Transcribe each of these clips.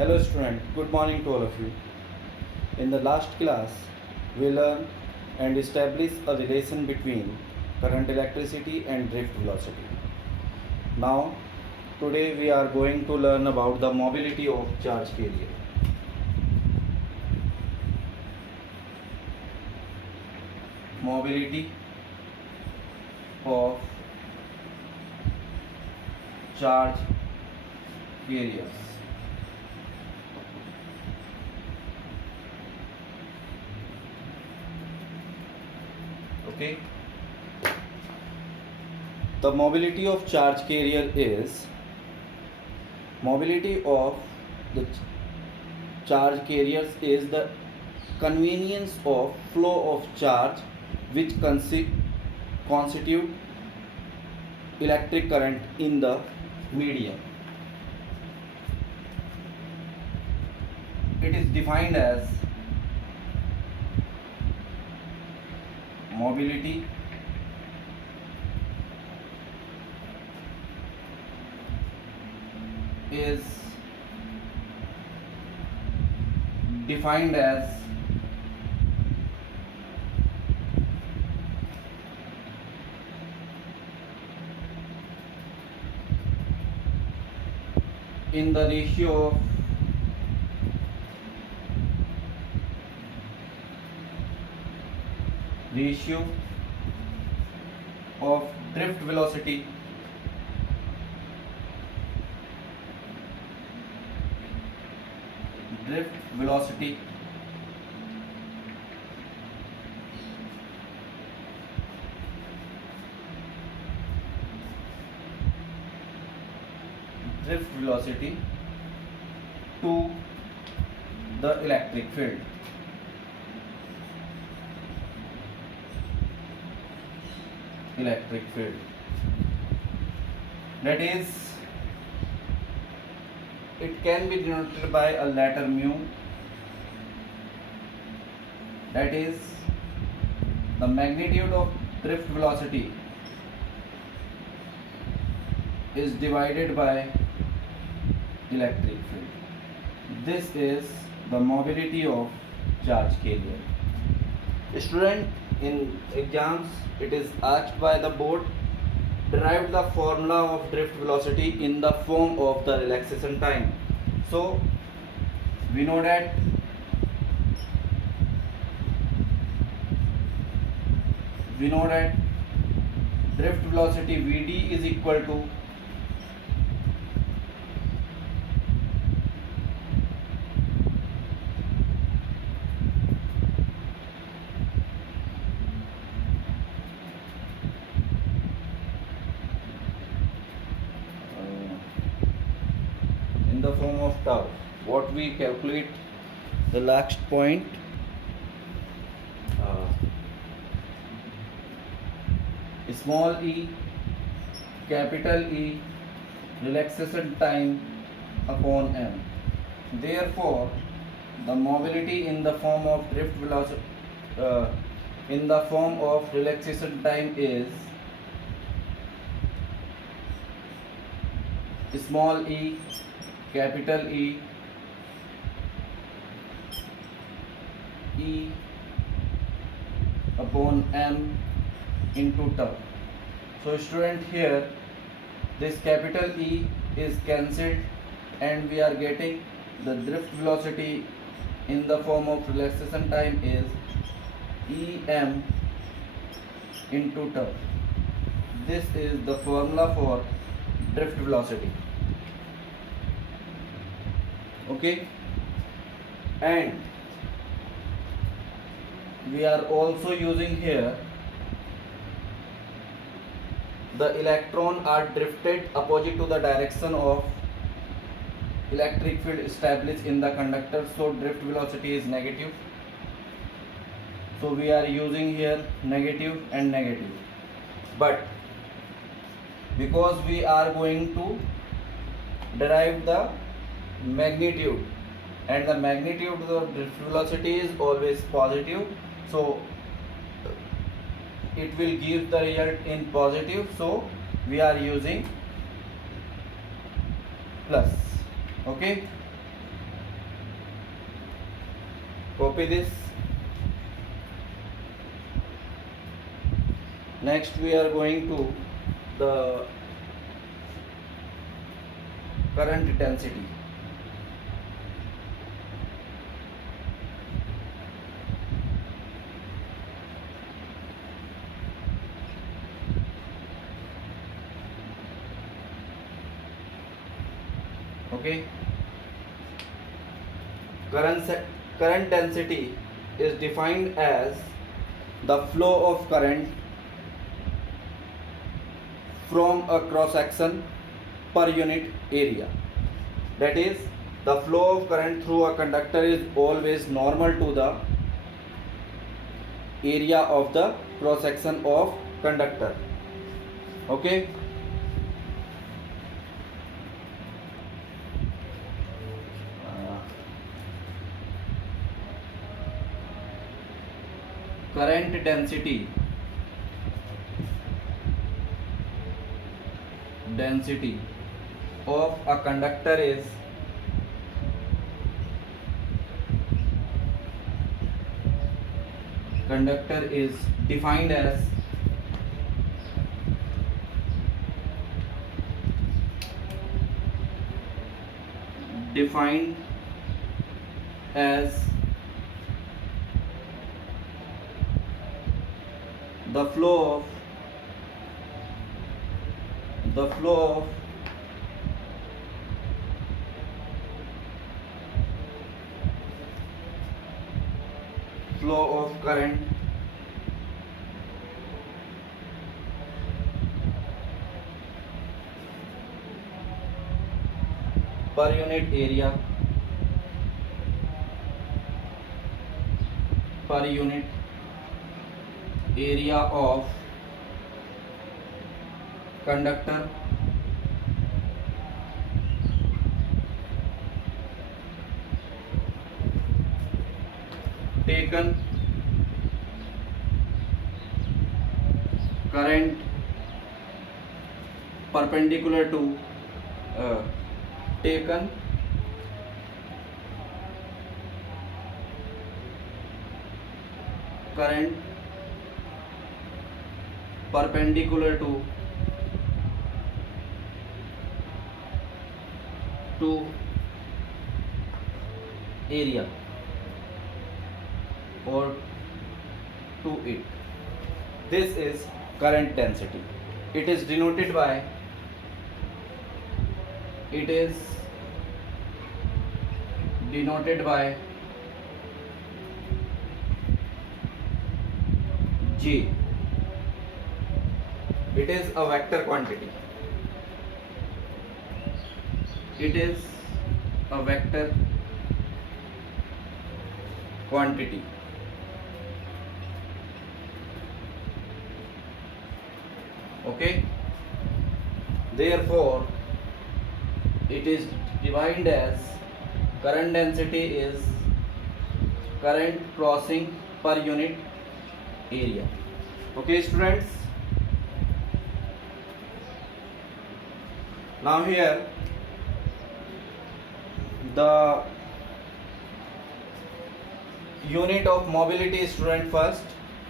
Hello student, good morning to all of you. In the last class, we learned and established a relation between current electricity and drift velocity. Now, today we are going to learn about the mobility of charge carrier. Mobility of charge carriers. Okay. The mobility of charge carrier is mobility of the charge carriers is the convenience of flow of charge which constitute electric current in the medium. It is defined as mobility is defined as in the ratio of drift velocity drift velocity drift velocity to the electric field. That is, it can be denoted by a letter mu, that is the magnitude of drift velocity is divided by electric field. This is the mobility of charge carrier. Student, in exams it is asked by the board, derive the formula of drift velocity in the form of the relaxation time. So we know that drift velocity Vd is equal to in the form of tau. What we calculate the last point, small e, capital E, relaxation time upon m. Therefore, the mobility in the form of drift velocity in the form of relaxation time is small e, capital E, E upon m into tau. So student, here this capital E is cancelled and we are getting the drift velocity in the form of relaxation time is Em into tau. This is the formula for drift velocity. Okay, and we are also using here the electron are drifted opposite to the direction of electric field established in the conductor, so drift velocity is negative. So we are using here negative and negative, but because we are going to derive the magnitude and the magnitude of the drift velocity is always positive, so it will give the result in positive, so we are using plus. Okay, Copy this. Next we are going to the current density. Okay, current density is defined as the flow of current from a cross section per unit area. That is, the flow of current through a conductor is always normal to the area of the cross section of conductor. Okay, current density of a conductor is defined as the flow of current per unit area of conductor taken current perpendicular to current perpendicular to area or to it. This is current density. It is denoted by G. It is a vector quantity. Okay, therefore it is defined as current density is current crossing per unit area. Okay students, now here the unit of mobility, student, first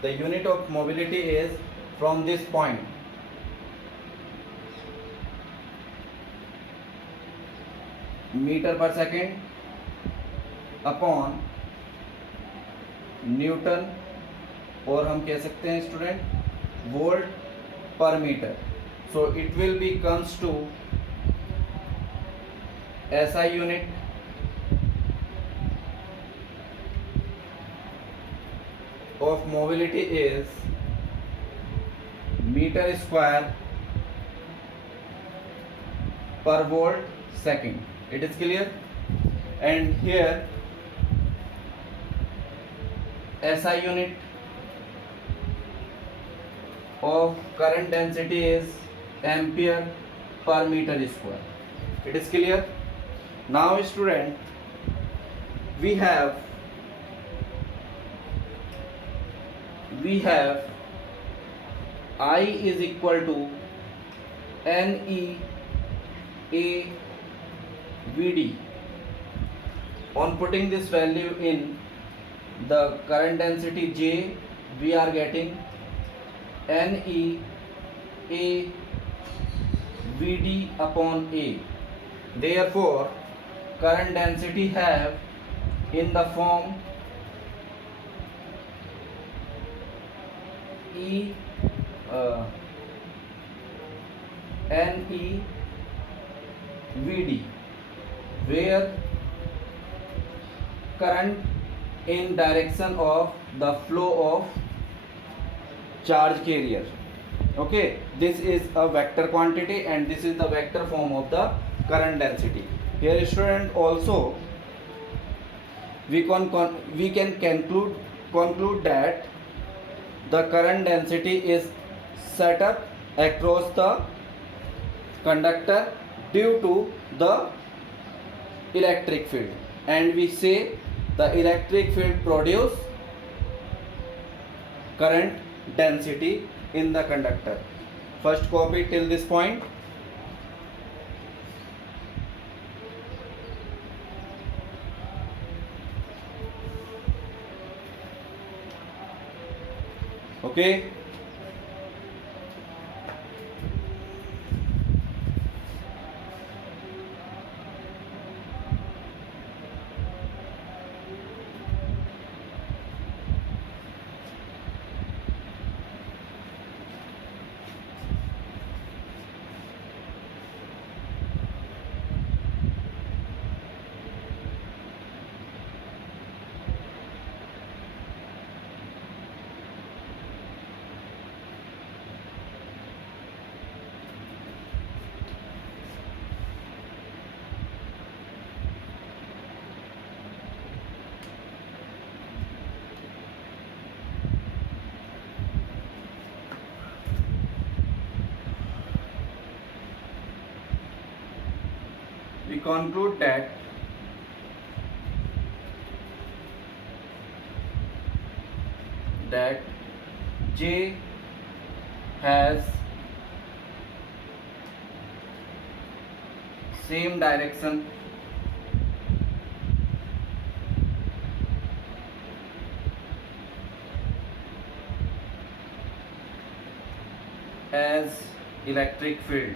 the unit of mobility is from this point metre per second upon newton, और हम कह सकते हैं student volt per metre. So it will be comes to SI unit of mobility is meter square per volt second. It is clear? And here SI unit of current density is ampere per meter square. It is clear? Now student, we have I is equal to NEAVD. On putting this value in the current density J, we are getting Ne A Vd upon A. Therefore, current density have in the form E Ne Vd, where current in direction of the flow of charge carrier. Okay, this is a vector quantity and this is the vector form of the current density. Here student, also we can conclude that the current density is set up across the conductor due to the electric field, and we say the electric field produce current density in the conductor. First copy till this point. Okay. We conclude that J has same direction as electric field.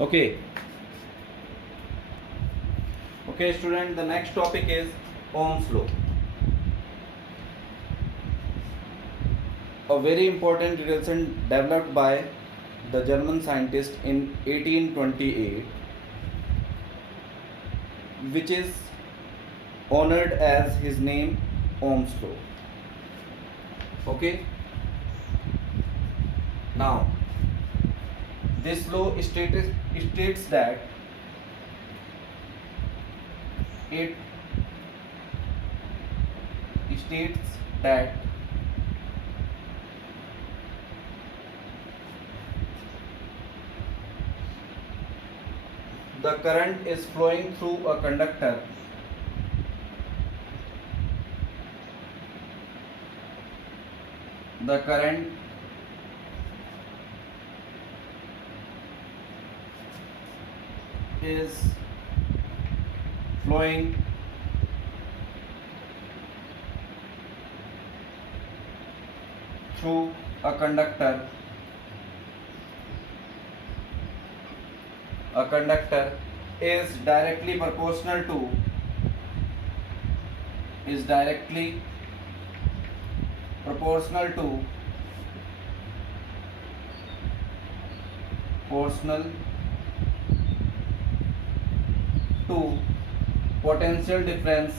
Okay. Okay student, the next topic is Ohm's law. A very important relation developed by the German scientist in 1828, which is honored as his name, Ohm's law. Okay. Now, this law states that the current is flowing through a conductor the current is flowing through a conductor is directly proportional to proportional to potential difference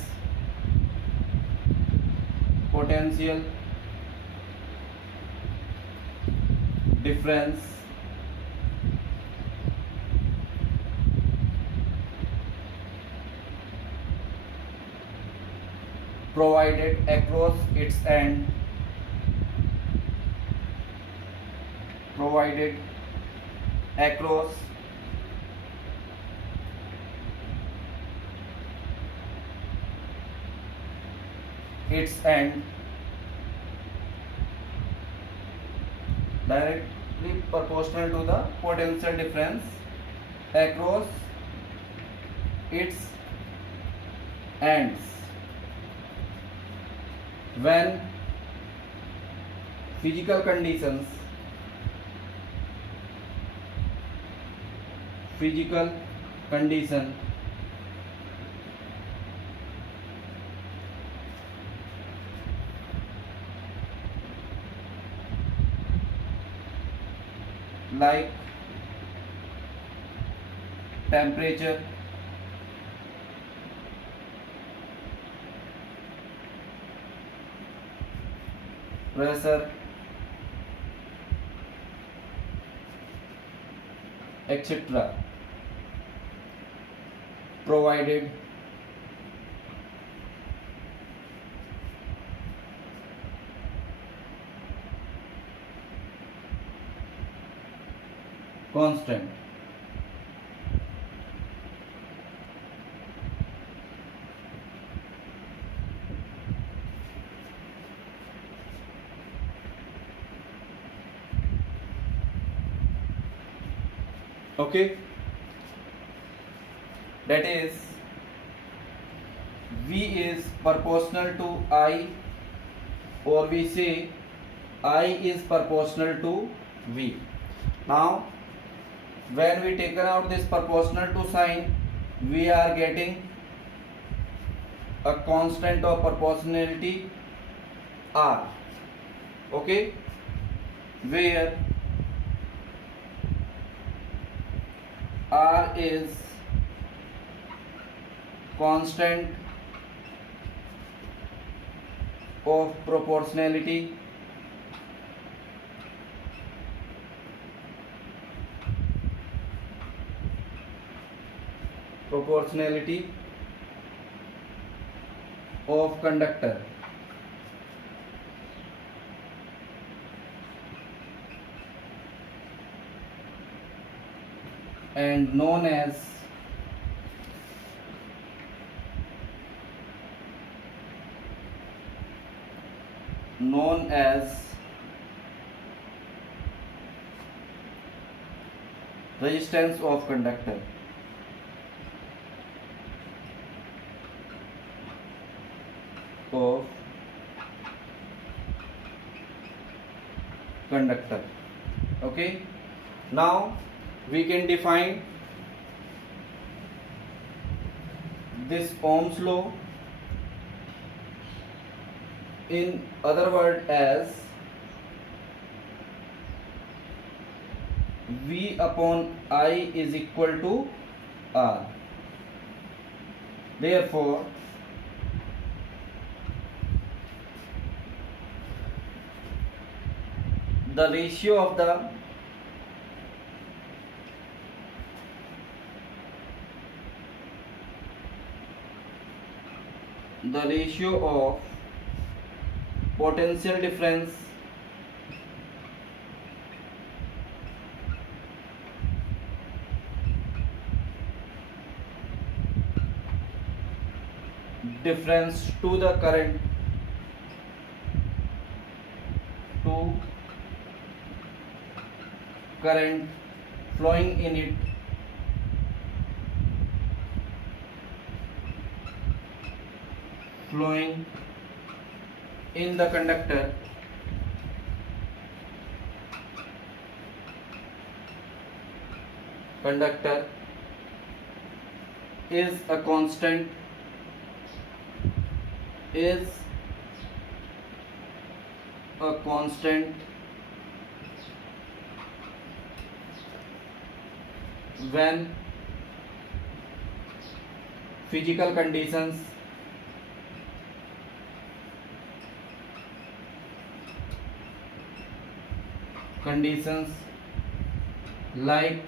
difference provided across its end, provided across its end directly proportional to the potential difference across its ends when physical conditions physical condition like temperature, pressure, etc. provided constant. Okay, that is V is proportional to I, or we say I is proportional to V. Now when we taken out this proportional to sign, we are getting a constant of proportionality R. Okay, where R is constant of proportionality of conductor, and known as resistance of conductor. Of conductor. Okay, now we can define this Ohm's law in other word as V upon I is equal to R. Therefore the ratio of potential difference to the current flowing in it flowing in the conductor is a constant when physical conditions conditions like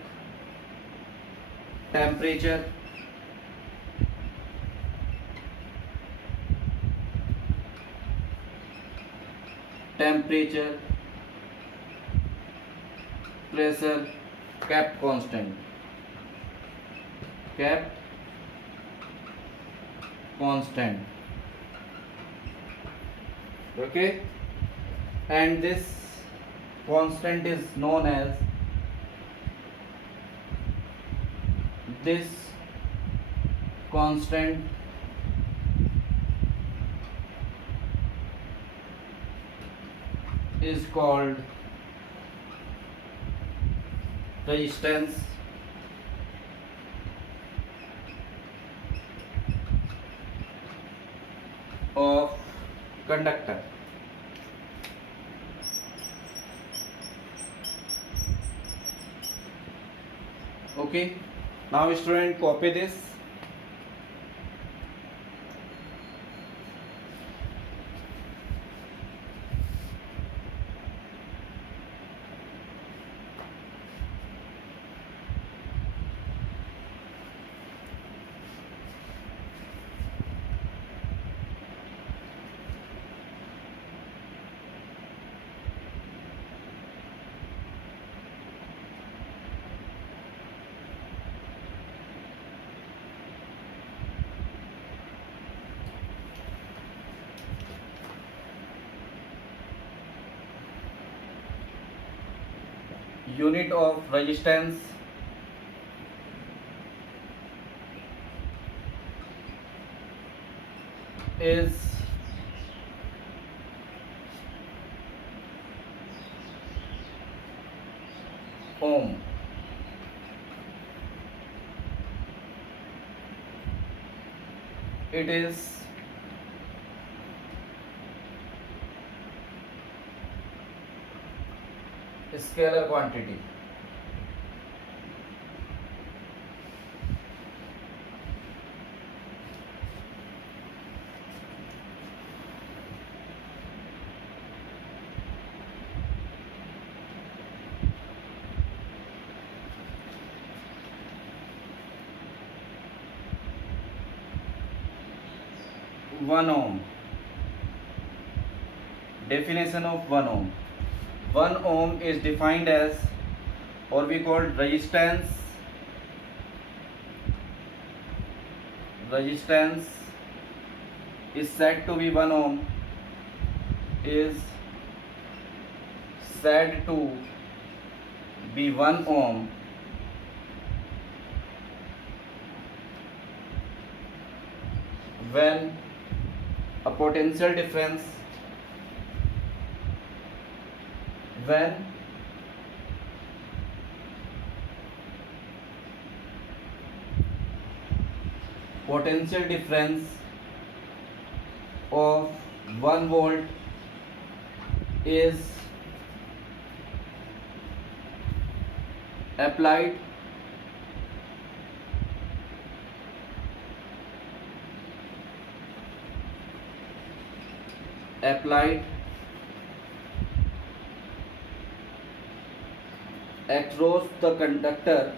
temperature, pressure kept constant, kept constant. Okay, and this constant is known as this constant is called resistance of conductor. Okay, now student, copy this. Unit of resistance is ohm. It is scalar quantity. One ohm. Definition of 1 ohm. 1 ohm is defined as, or we call resistance is said to be 1 ohm is said to be 1 ohm when a potential difference of 1 volt is applied across the conductor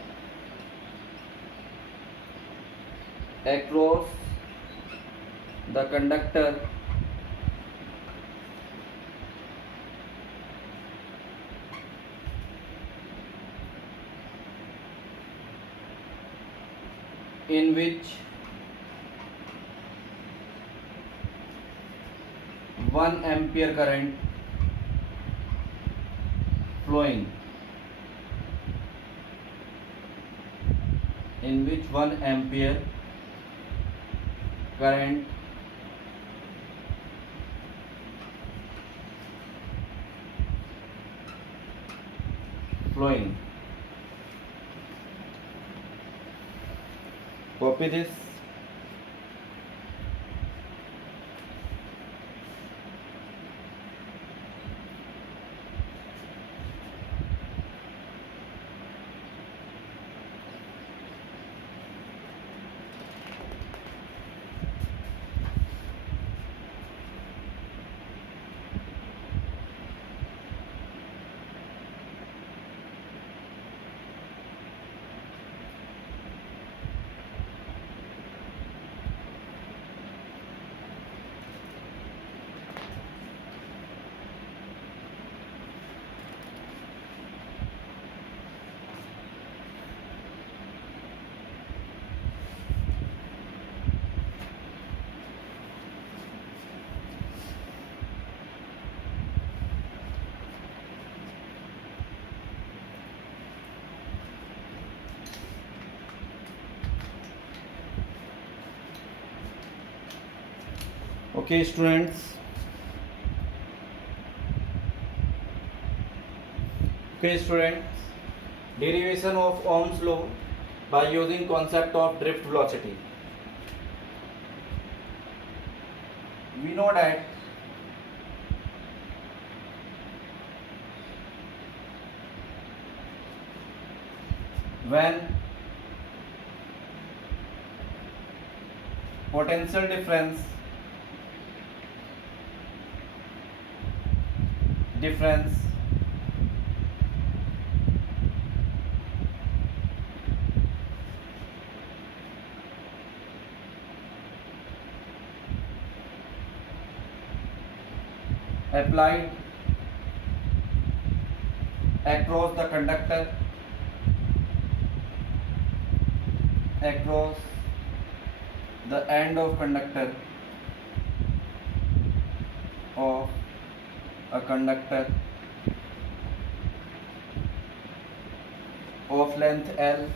in which 1 ampere current flowing, current flowing. Copy this. Okay, students. Okay, students. Derivation of Ohm's law by using concept of drift velocity. We know that when potential difference applied across the conductor across the end of conductor of a conductor of length L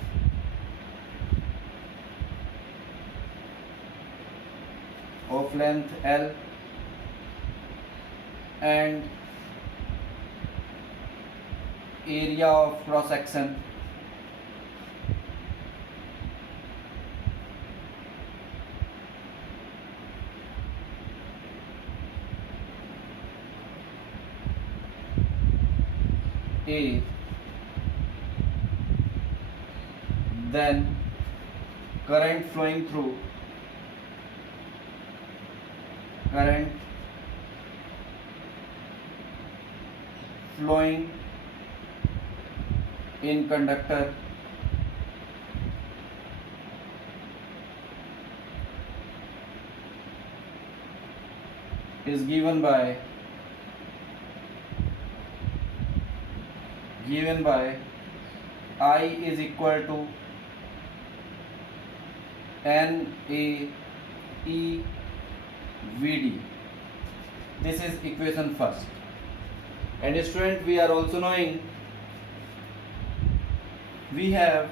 and area of cross section A, then current flowing in conductor is given by I is equal to NAE VD. This is equation first. And student, we are also knowing we have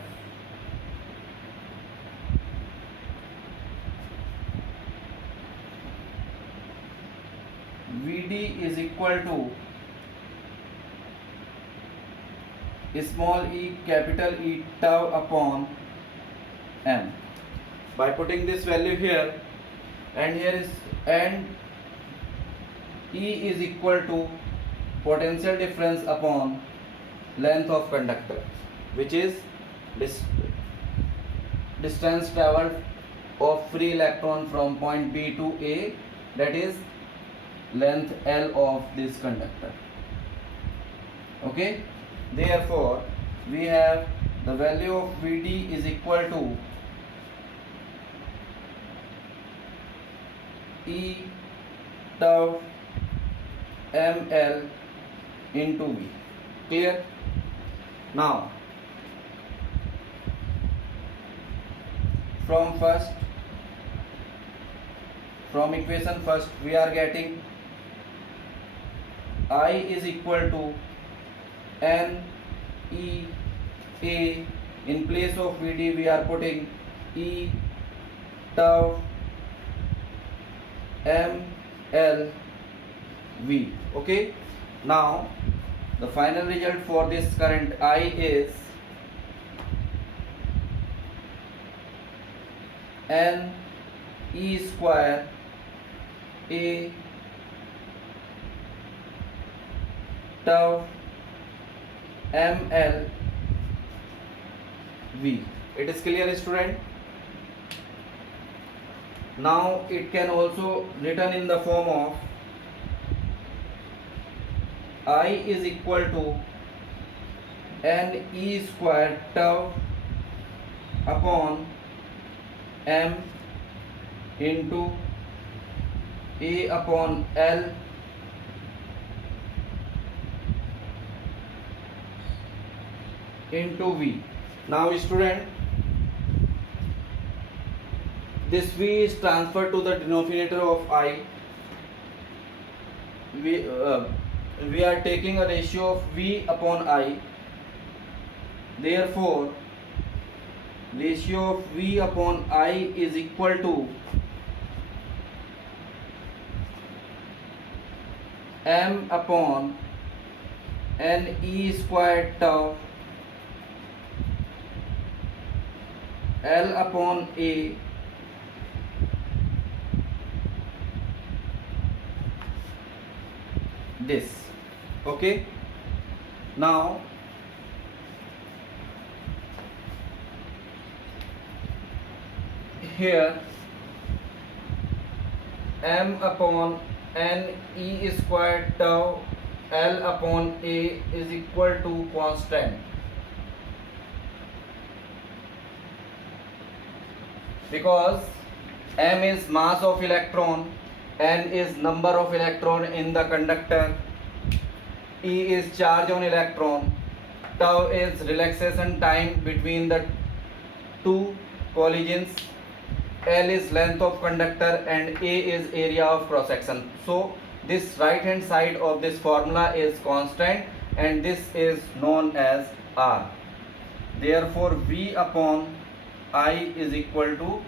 VD is equal to small e capital E tau upon m. By putting this value here, and here is, and E is equal to potential difference upon length of conductor, which is distance traveled of free electron from point B to A, that is length L of this conductor. Okay, therefore we have the value of VD is equal to E tau ml into V. Clear? Now from equation first we are getting I is equal to N E A. In place of VD we are putting E tau M L V. Okay, now the final result for this current I is N E square A tau M L V. It is clear, student? Now it can also written in the form of I is equal to N E square tau upon M into A upon L into V. Now student, this V is transferred to the denominator of I. We are taking a ratio of V upon I. Therefore, ratio of V upon I is equal to m upon n e squared tau L upon A this. Okay, now here m upon n e squared tau L upon A is equal to constant, because m is mass of electron, n is number of electron in the conductor, E is charge on electron, tau is relaxation time between the two collisions, L is length of conductor, and A is area of cross section. So this right hand side of this formula is constant and this is known as R. Therefore V upon I is equal to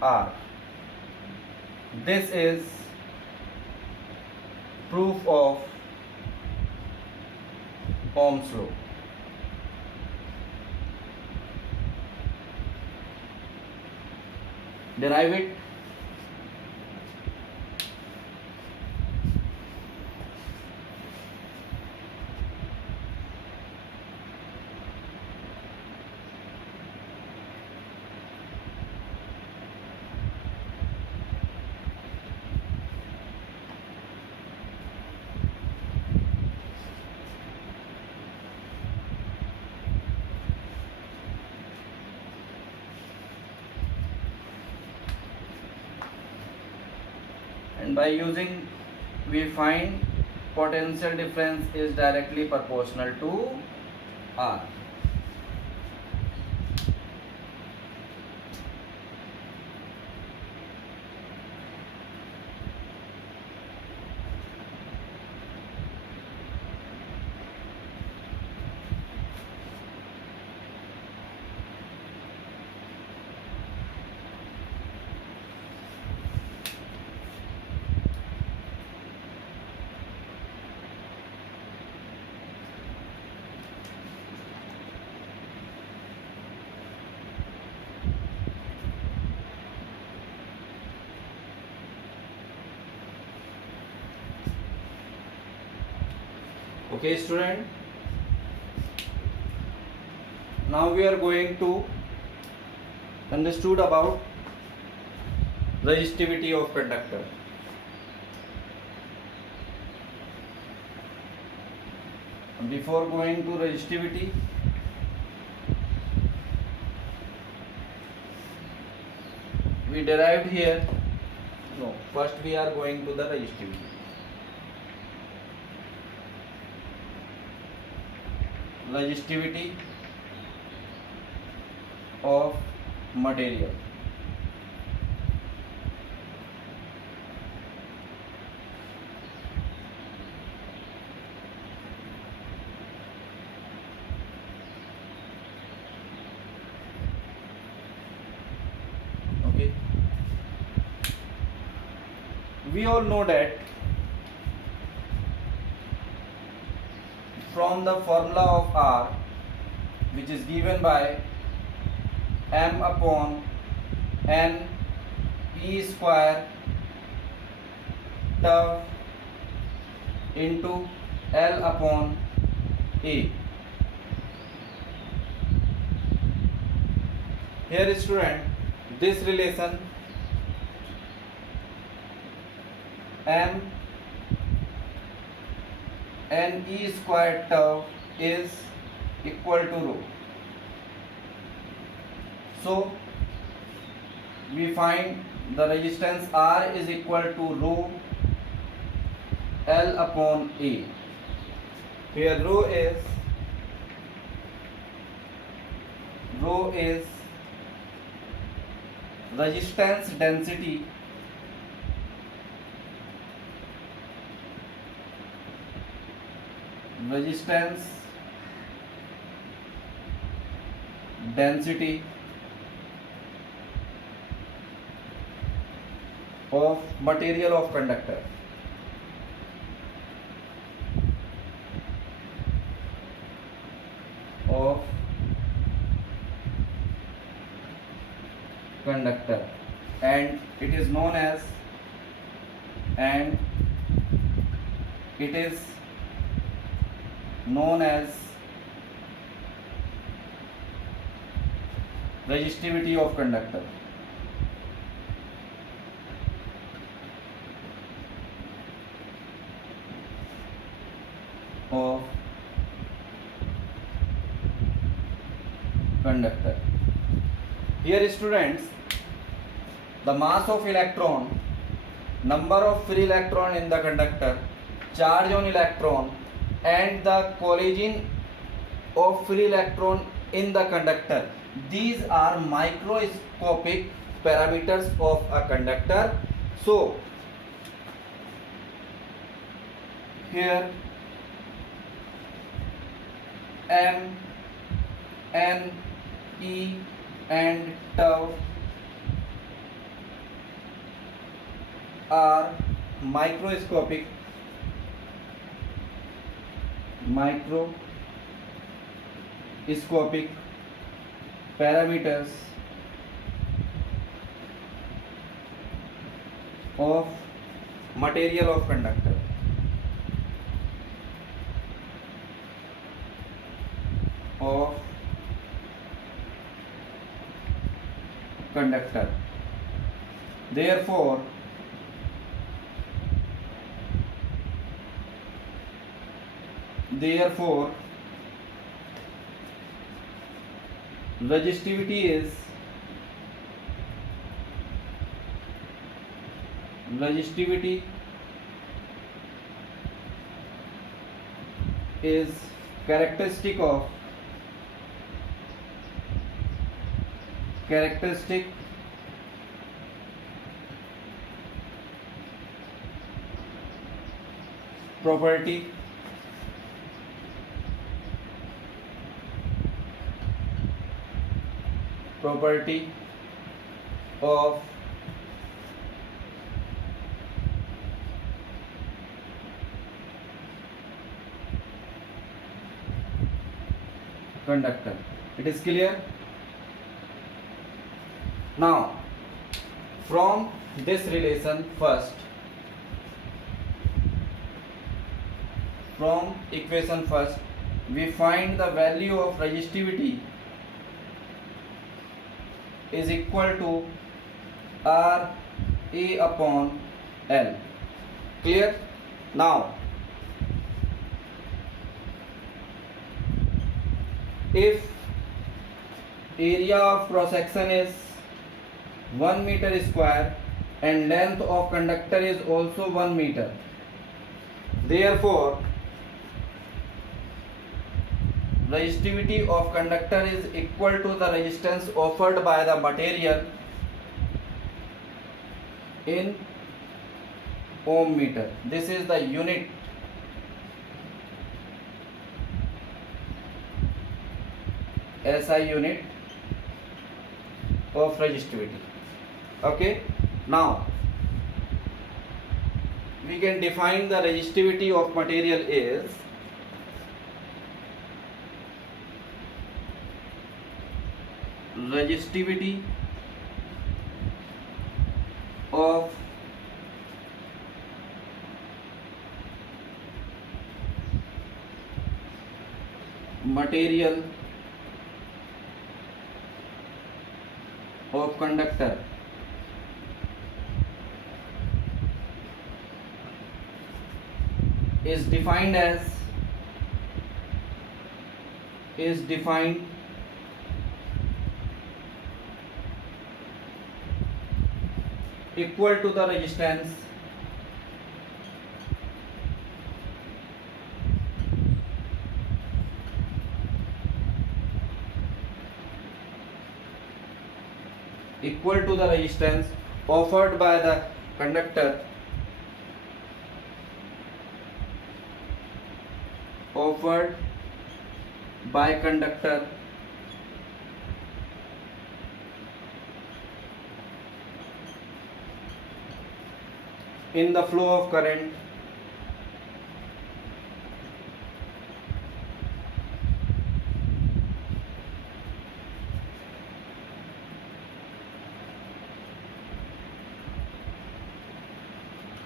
R. This is proof of Ohm's law. Derive it. And by using, we find potential difference is directly proportional to R. Okay student, now we are going to understood about resistivity of conductor. Before going to resistivity, we derived here. No, first we are going to the resistivity. Resistivity of material. Okay, we all know that from the formula of R, which is given by m upon n e square tau into L upon A. Here student, this relation m n e squared tau is equal to rho. So we find the resistance R is equal to rho L upon A. Here rho is resistance density of material of conductor. conductor, and it is known as resistivity of conductor. Of conductor. Here students, the mass of electron, number of free electron in the conductor, charge on electron, and the collision of free electron in the conductor. These are microscopic parameters of a conductor. So here M, N, E and tau are microscopic parameters of material of conductor. Therefore, resistivity is characteristic property of conductor. It is clear? Now, from this relation first, from equation first, we find the value of resistivity is equal to R A upon L. Clear? Now, if area of cross section is 1 meter square and length of conductor is also 1 meter, therefore resistivity of conductor is equal to the resistance offered by the material in ohm meter. This is the unit SI unit of resistivity. Okay, now we can define the resistivity of material is resistivity of material of conductor is defined equal to the resistance offered by the conductor in the flow of current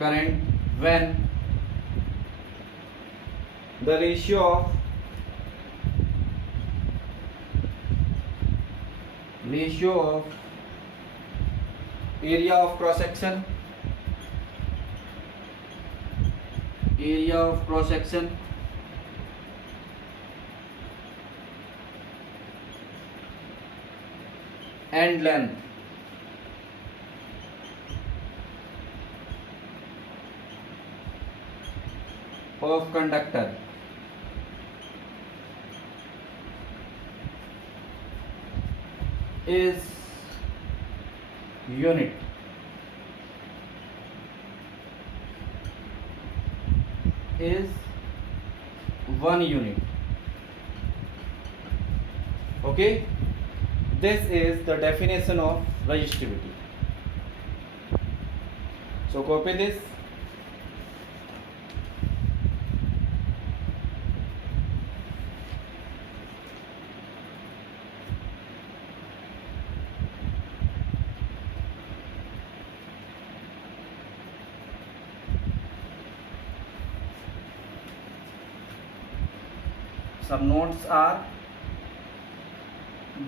current when the ratio of area of cross section and length of conductor is unit. Is 1 unit. Okay, this is the definition of resistivity. So copy this. Some notes are: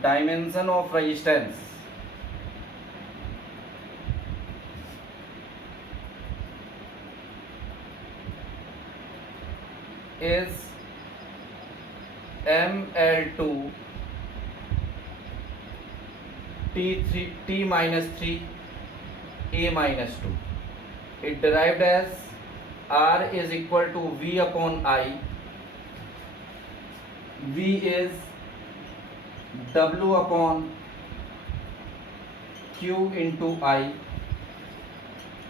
dimension of resistance is ML2 T minus 3 A minus 2. It derived as R is equal to V upon I. V is W upon Q into I,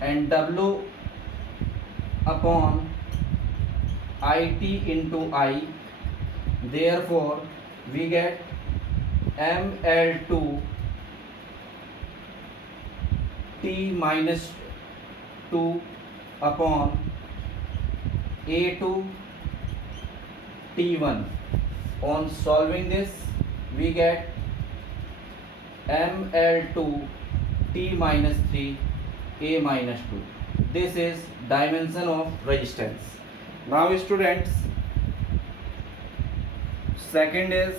and W upon IT into I. Therefore, we get ML2 T minus 2 upon A2 T1. On solving this, we get ML2 T minus 3 A minus 2. This is dimension of resistance. Now students, second is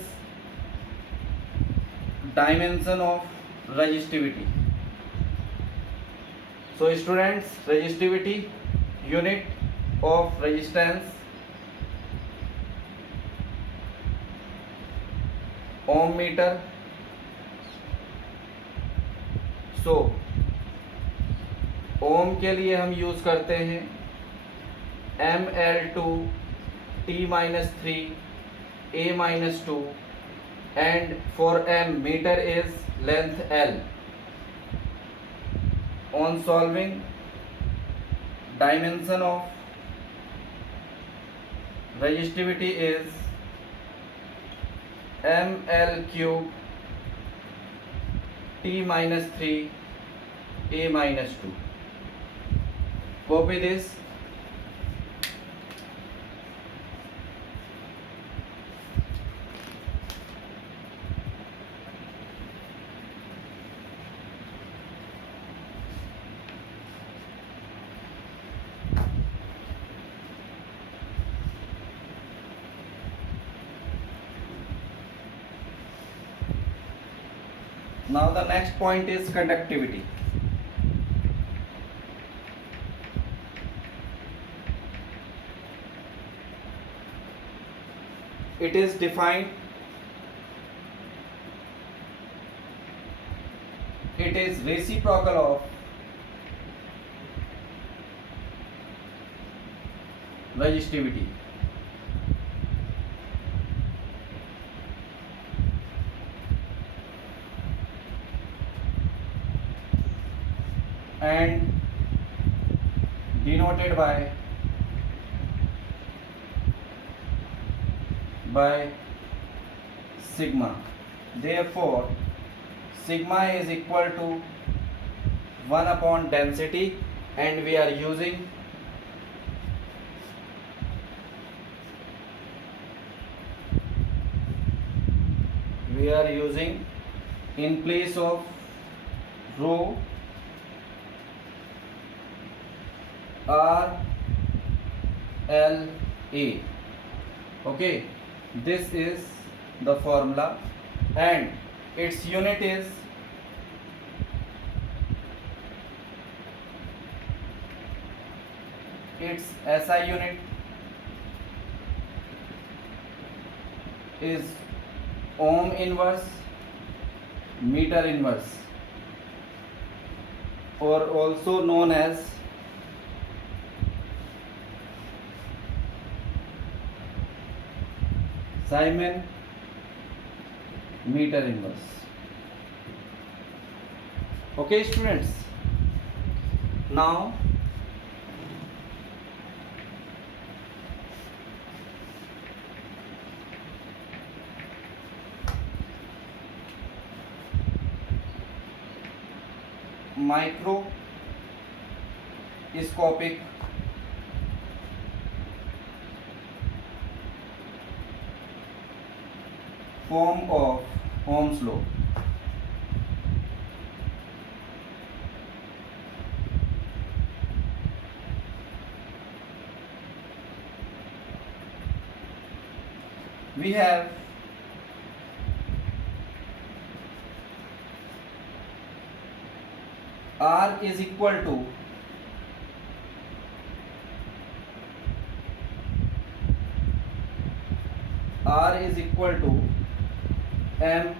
dimension of resistivity. So students, resistivity, unit of resistance, ohm metre. So ohm के लिए हम use करते हैं ML2 T minus 3 A minus 2, and for M meter is length L. On solving, dimension of resistivity is ML cube T minus 3 A minus 2. Copy this. Now the next point is conductivity. It is defined, it is reciprocal of resistivity. And denoted by sigma. Therefore, sigma is equal to 1 upon density, and we are using in place of rho RLA. Okay, this is the formula and its unit is its SI unit is ohm inverse meter inverse, or also known as Simon meter inverse. Okay students, now microscopic form of Ohm's law. We have R is equal to M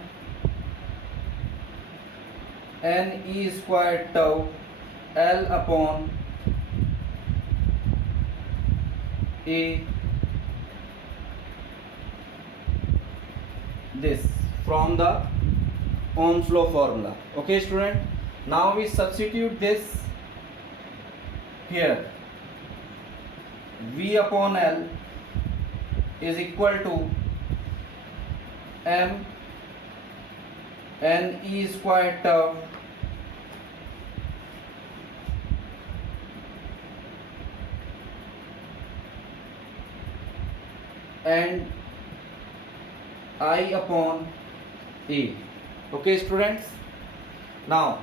n e squared tau L upon A, this from the Ohm's law formula. Okay student, now we substitute this here. V upon L is equal to M n e squared tau and I upon A. Okay students, now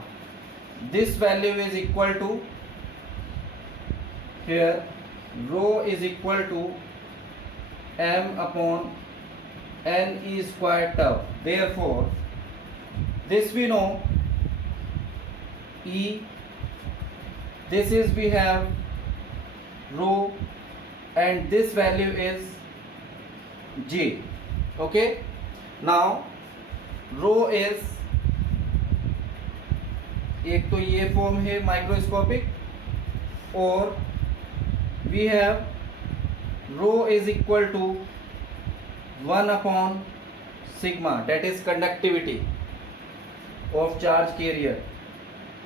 this value is equal to, here rho is equal to M upon n e squared tau. Therefore this we know E, this is we have rho, and this value is J. Okay, now rho is, एक तो ये form है microscopic, और we have rho is equal to 1 upon sigma, that is conductivity of charge carrier,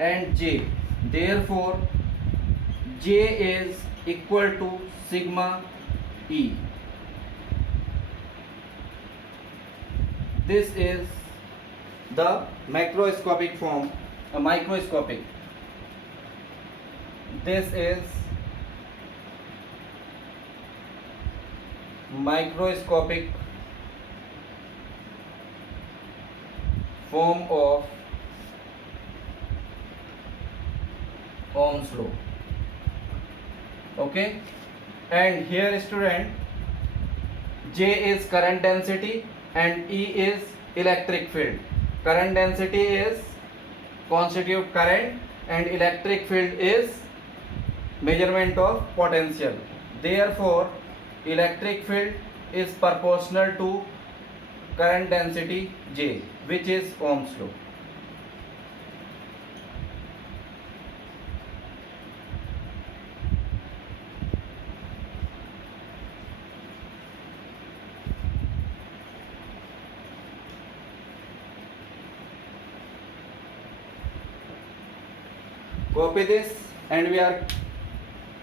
and J. Therefore J is equal to sigma E. This is the macroscopic form, microscopic. This is microscopic form of Ohm's law. Okay, and here student, J is current density and E is electric field. Current density is constitute current and electric field is measurement of potential. Therefore electric field is proportional to current density J, which is Ohm's law. Copy this, and we are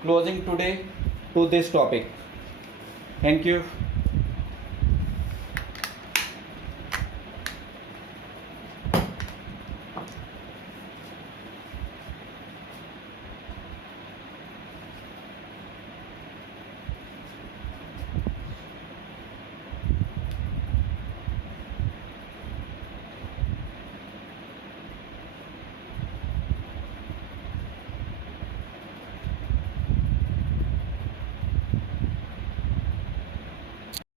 closing today to this topic. Thank you.